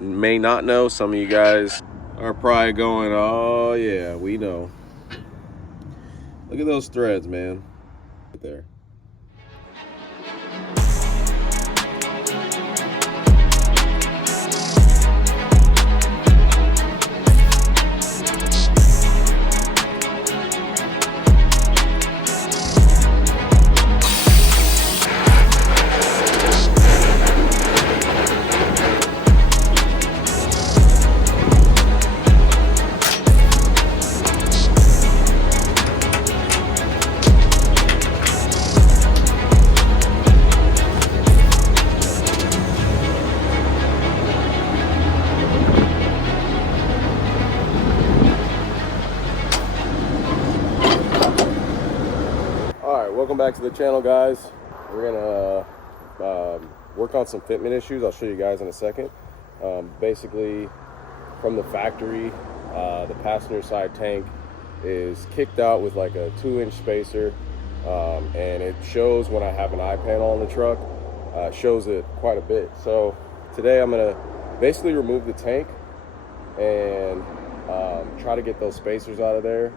may not know. Some of you guys are probably going, oh yeah, we know. Look at those threads, man. Right there. Welcome back to the channel, guys. We're gonna work on some fitment issues. I'll show you guys in a second. Basically, from the factory, the passenger side tank is kicked out with like a 2-inch spacer, and it shows when I have an eye panel on the truck. It shows it quite a bit. So today I'm gonna basically remove the tank and try to get those spacers out of there.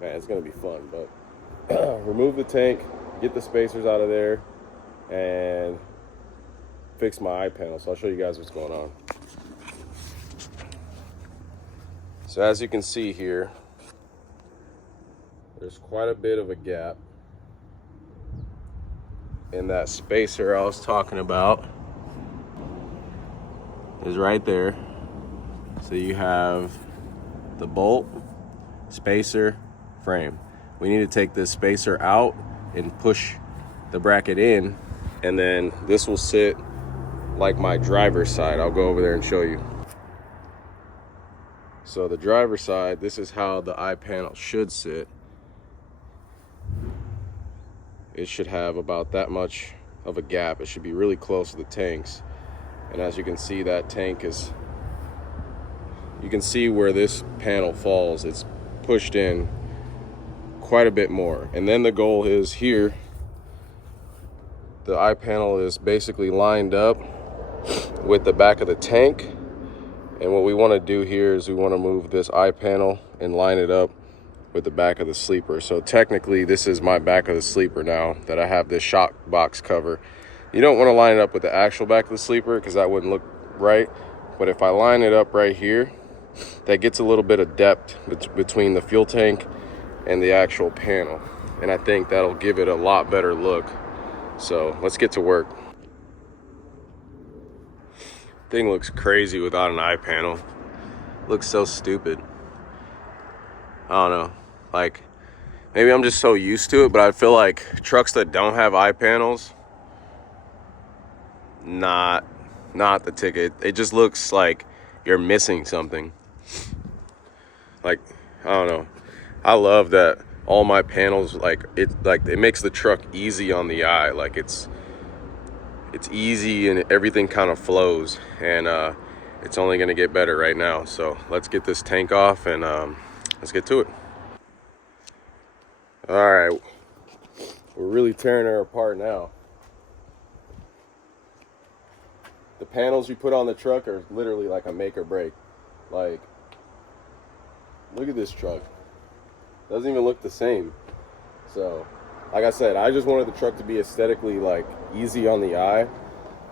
Man, it's gonna be fun, but remove the tank, get the spacers out of there, and fix my eye panel. So I'll show you guys what's going on. So as you can see here, there's quite a bit of a gap in that spacer I was talking about. Is right there. So you have the bolt, spacer, frame. We need to take this spacer out and push the bracket in, and then this will sit like my driver's side. I'll go over there and show you. So the driver's side, this is how the eye panel should sit. It should have about that much of a gap. It should be really close to the tanks. And as you can see, that tank is, you can see where this panel falls. It's pushed in quite a bit more. And then the goal is here, the eye panel is basically lined up with the back of the tank. And what we want to do here is we want to move this eye panel and line it up with the back of the sleeper. So technically this is my back of the sleeper now that I have this shock box cover. You don't want to line it up with the actual back of the sleeper because that wouldn't look right. But if I line it up right here, that gets a little bit of depth between the fuel tank and the actual panel, and I think that'll give it a lot better look. So let's get to work. Thing looks crazy without an eye panel. Looks so stupid. I don't know, like maybe I'm just so used to it, but I feel like trucks that don't have eye panels, not the ticket. It just looks like you're missing something. Like, I don't know. I love that all my panels, like it makes the truck easy on the eye. Like it's easy and everything kind of flows, and it's only gonna get better right now. So let's get this tank off and let's get to it. All right, we're really tearing her apart now. The panels you put on the truck are literally like a make or break. Like, look at this truck. Doesn't even look the same. So, like I said, I just wanted the truck to be aesthetically like easy on the eye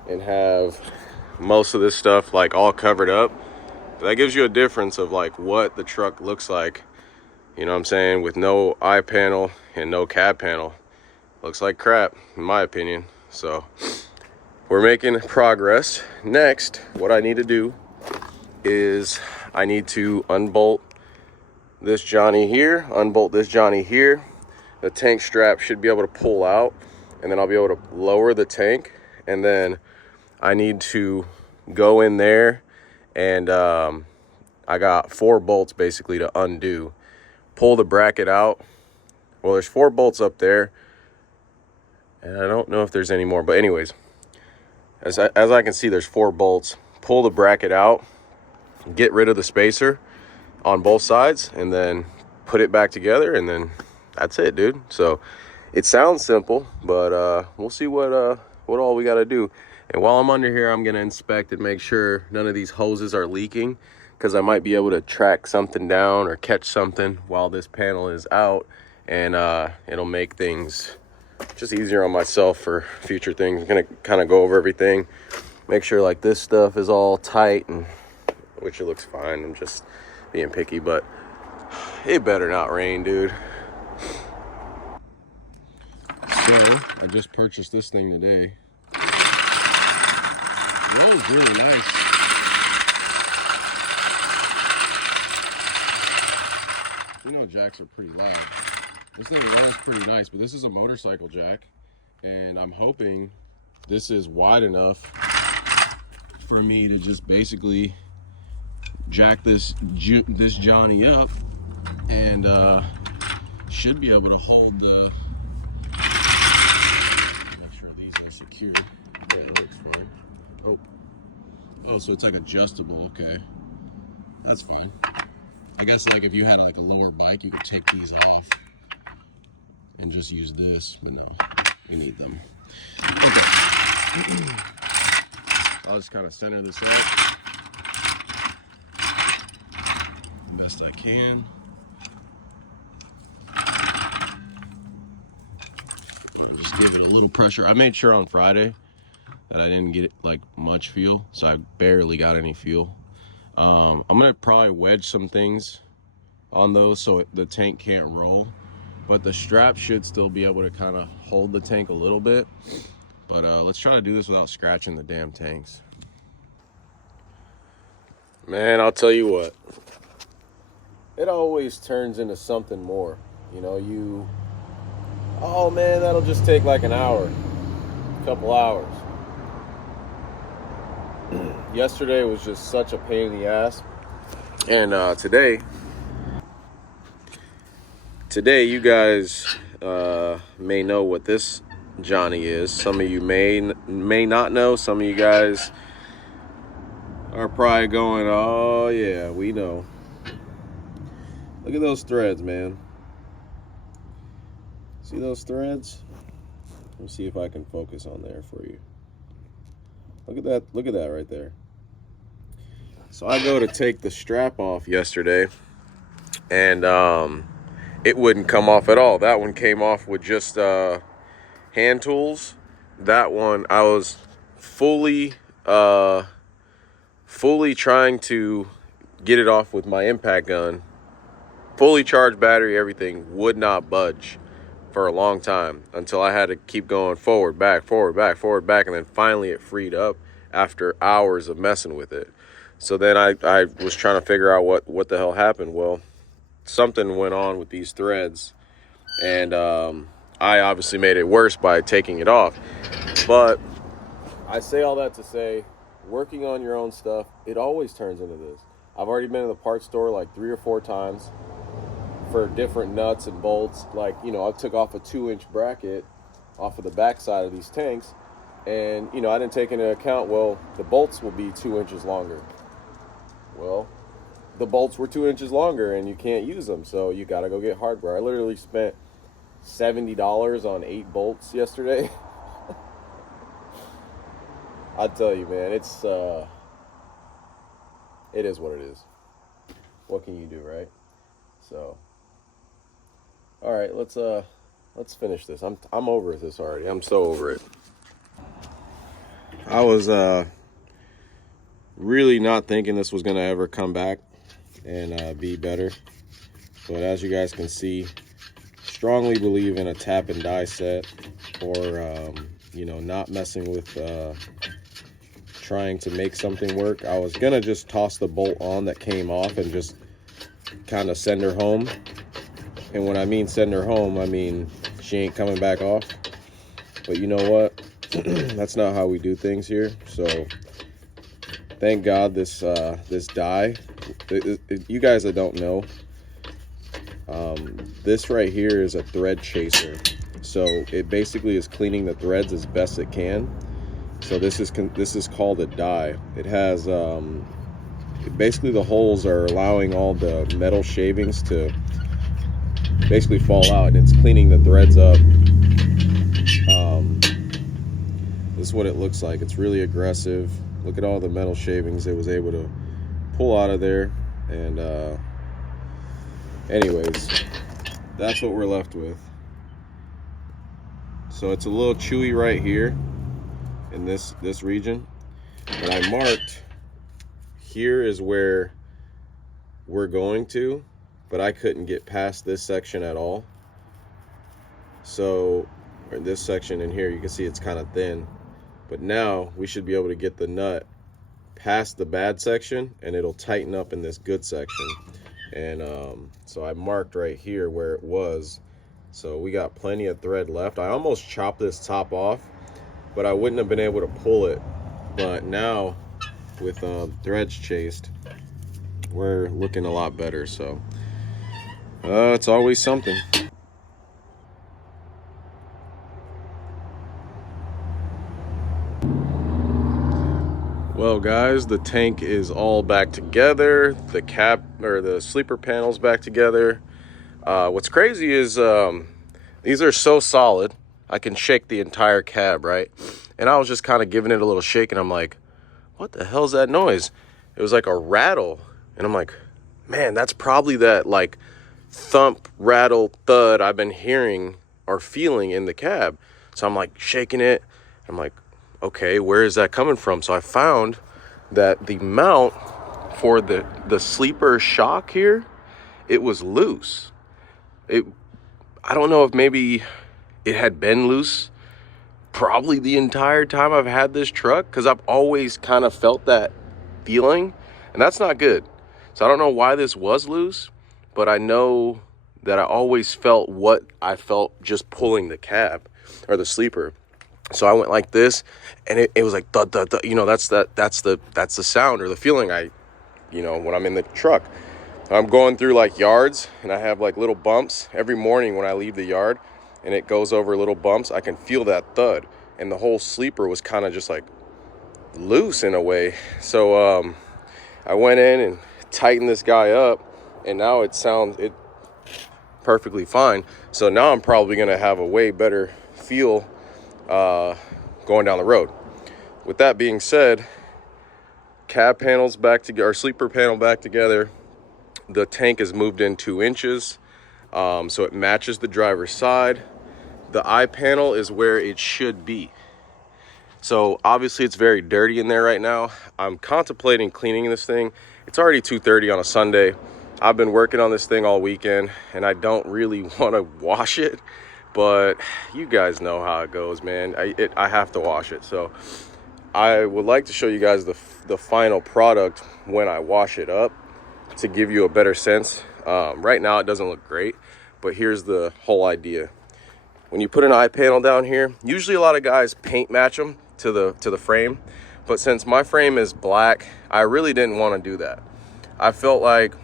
and have most of this stuff like all covered up. But that gives you a difference of like what the truck looks like. You know what I'm saying? With no eye panel and no cab panel. Looks like crap, in my opinion. So, we're making progress. Next, what I need to do is I need to unbolt this Johnny here, unbolt this Johnny here. The tank strap should be able to pull out, and then I'll be able to lower the tank, and then I need to go in there and I got 4 bolts basically to undo. Pull the bracket out. Well, there's 4 bolts up there, and I don't know if there's any more, but anyways, as I can see, there's 4 bolts. Pull the bracket out, get rid of the spacer on both sides, and then put it back together, and then that's it, dude. So it sounds simple, but we'll see what all we got to do. And while I'm under here, I'm gonna inspect and make sure none of these hoses are leaking, because I might be able to track something down or catch something while this panel is out, and it'll make things just easier on myself for future things. I'm gonna kind of go over everything, make sure like this stuff is all tight, and which it looks fine. I'm just being picky, but it better not rain, dude. So I just purchased this thing today. It was really nice. You know, jacks are pretty loud. This thing was pretty nice, but this is a motorcycle jack, and I'm hoping this is wide enough for me to just basically jack this Johnny up, and should be able to hold the. Make sure these are secure. Okay, that looks fine. Oh, so it's like adjustable. Okay, that's fine. I guess like if you had like a lower bike, you could take these off and just use this, but no, we need them. Okay. I'll just kind of center this up best I can. Just give it a little pressure. I made sure on Friday that I didn't get like much fuel, so I barely got any fuel. I'm gonna probably wedge some things on those so the tank can't roll, but the strap should still be able to kind of hold the tank a little bit. But let's try to do this without scratching the damn tanks. Man, I'll tell you what, it always turns into something more. You know, oh man, that'll just take like an hour, a couple hours. Yesterday was just such a pain in the ass, and today you guys may know what this Johnny is. Some of you may not know. Some of you guys are probably going, oh yeah, we know. Look at those threads, man. See those threads? Let me see if I can focus on there for you. Look at that right there. So I go to take the strap off yesterday, and it wouldn't come off at all. That one came off with just hand tools. That one I was fully trying to get it off with my impact gun. Fully charged battery, everything, would not budge for a long time until I had to keep going forward, back, and then finally it freed up after hours of messing with it. So then I was trying to figure out what the hell happened. Well, something went on with these threads, and I obviously made it worse by taking it off. But I say all that to say, working on your own stuff, it always turns into this. I've already been in the parts store like 3 or 4 times for different nuts and bolts. Like, you know, I took off a 2-inch bracket off of the back side of these tanks, and, you know, I didn't take into account, well, the bolts will be 2 inches longer. Well, the bolts were 2 inches longer, and you can't use them, so you gotta go get hardware. I literally spent $70 on 8 bolts yesterday. I tell you, man, it is what it is. What can you do, right? So, all right, let's finish this. I'm over this already. I'm so over it. I was really not thinking this was gonna ever come back and be better, but as you guys can see, strongly believe in a tap and die set, or you know, not messing with trying to make something work. I was gonna just toss the bolt on that came off and just kind of send her home. And when I mean send her home, I mean she ain't coming back off. But you know what? That's not how we do things here. So thank God this die. You guys that don't know, this right here is a thread chaser. So it basically is cleaning the threads as best it can. So this is called a die. It has basically the holes are allowing all the metal shavings to basically fall out, and it's cleaning the threads up. this is what it looks like. It's really aggressive. Look at all the metal shavings it was able to pull out of there. And anyways, that's what we're left with. So it's a little chewy right here in this region, and I marked here is where we're going to, but I couldn't get past this section at all. So or this section in here, you can see it's kind of thin, but now we should be able to get the nut past the bad section and it'll tighten up in this good section. And so I marked right here where it was. So we got plenty of thread left. I almost chopped this top off, but I wouldn't have been able to pull it. But now with threads chased, we're looking a lot better. So it's always something. Well guys, the tank is all back together. The cap or the sleeper panels back together. What's crazy is these are so solid, I can shake the entire cab, right? And I was just kind of giving it a little shake and I'm like, what the hell's that noise? It was like a rattle. And I'm like, man, that's probably that like thump, rattle, thud I've been hearing or feeling in the cab. So I'm like shaking it. I'm like, okay, where is that coming from? So I found that the mount for the sleeper shock here, it was loose. I don't know if maybe it had been loose probably the entire time I've had this truck, because I've always kind of felt that feeling, and that's not good. So I don't know why this was loose, but I know that I always felt what I felt just pulling the cab or the sleeper. So I went like this, and it was like thud, thud, thud. You know, that's the sound or the feeling when I'm in the truck. I'm going through like yards and I have like little bumps every morning when I leave the yard and it goes over little bumps. I can feel that thud, and the whole sleeper was kind of just like loose in a way. So I went in and tightened this guy up, and now it perfectly fine. So now I'm probably going to have a way better feel going down the road. With that being said, cab panels back together, our sleeper panel back together. The tank is moved in 2 inches, so it matches the driver's side. The eye panel is where it should be. So obviously it's very dirty in there right now. I'm contemplating cleaning this thing. It's already 2:30 on a Sunday. I've been working on this thing all weekend and I don't really want to wash it, but you guys know how it goes, man. I have to wash it. So I would like to show you guys the final product when I wash it up, to give you a better sense. Right now it doesn't look great, but here's the whole idea. When you put an eye panel down here, usually a lot of guys paint match them to the frame, but since my frame is black, I really didn't want to do that. I felt like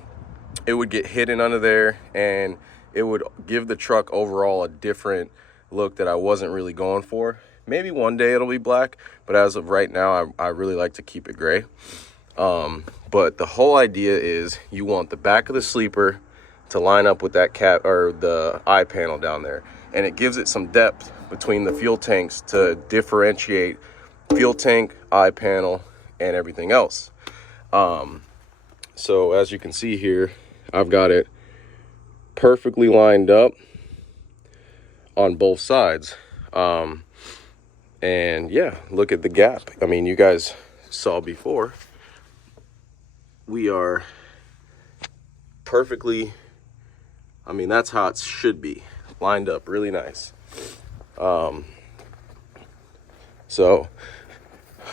it would get hidden under there and it would give the truck overall a different look that I wasn't really going for. Maybe one day it'll be black, but as of right now, I really like to keep it gray. But the whole idea is you want the back of the sleeper to line up with that cap or the eye panel down there, and it gives it some depth between the fuel tanks to differentiate fuel tank, eye panel, and everything else. So as you can see here, I've got it perfectly lined up on both sides. And yeah, look at the gap. I mean, you guys saw before. We are perfectly, I mean, that's how it should be, lined up really nice. So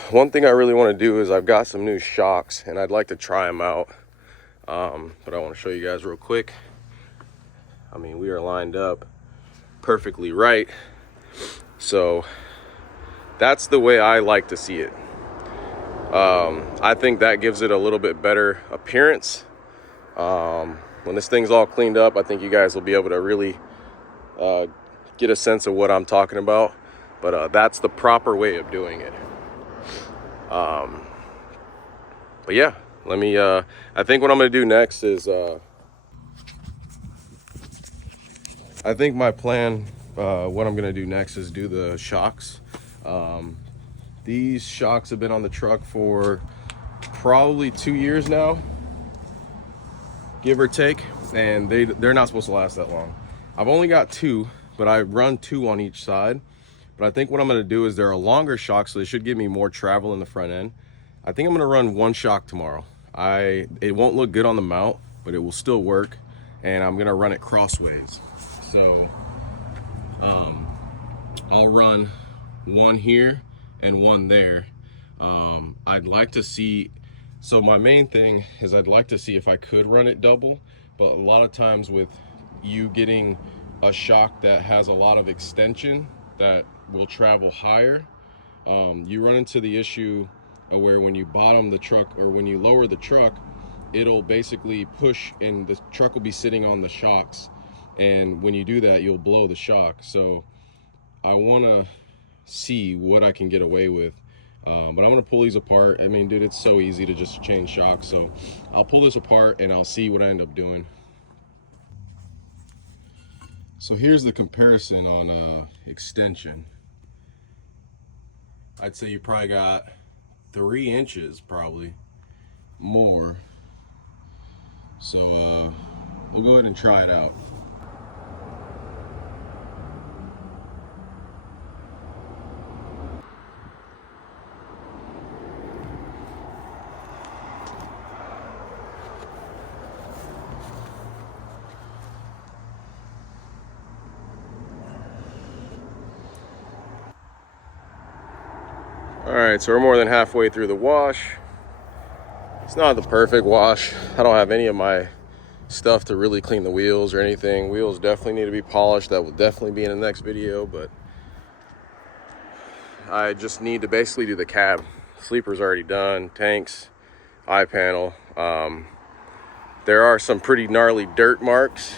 one thing I really want to do is I've got some new shocks and I'd like to try them out. But I want to show you guys real quick. I mean, we are lined up perfectly right. So that's the way I like to see it. I think that gives it a little bit better appearance. When this thing's all cleaned up, I think you guys will be able to really get a sense of what I'm talking about. But that's the proper way of doing it. But yeah, let me, I think what I'm going to do next is, I think my plan, what I'm going to do next is do the shocks. These shocks have been on the truck for probably 2 years now, give or take, and they're not supposed to last that long. I've only got 2, but I run 2 on each side. But I think what I'm going to do is they're a longer shock, so they should give me more travel in the front end. I think I'm going to run 1 shock tomorrow. It won't look good on the mount, but it will still work, and I'm going to run it crossways. So I'll run 1 here and 1 there. I'd like to see, so my main thing is I'd like to see if I could run it double, but a lot of times with you getting a shock that has a lot of extension that will travel higher, you run into the issue where when you bottom the truck or when you lower the truck, it'll basically push and the truck will be sitting on the shocks, and when you do that you'll blow the shock. So I want to see what I can get away with, but I'm gonna pull these apart. I mean, dude, it's so easy to just change shocks, so I'll pull this apart and I'll see what I end up doing. So here's the comparison on extension. I'd say you probably got 3 inches, probably more. So we'll go ahead and try it out. All right, so we're more than halfway through the wash. It's not the perfect wash. I don't have any of my stuff to really clean the wheels or anything. Wheels definitely need to be polished. That will definitely be in the next video, but I just need to basically do the cab. Sleeper's already done, tanks, eye panel. There are some pretty gnarly dirt marks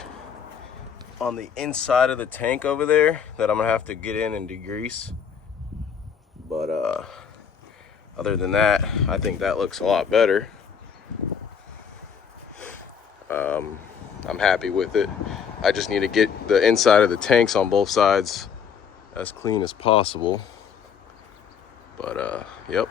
on the inside of the tank over there that I'm gonna have to get in and degrease. But other than that, I think that looks a lot better. I'm happy with it. I just need to get the inside of the tanks on both sides as clean as possible. But yep.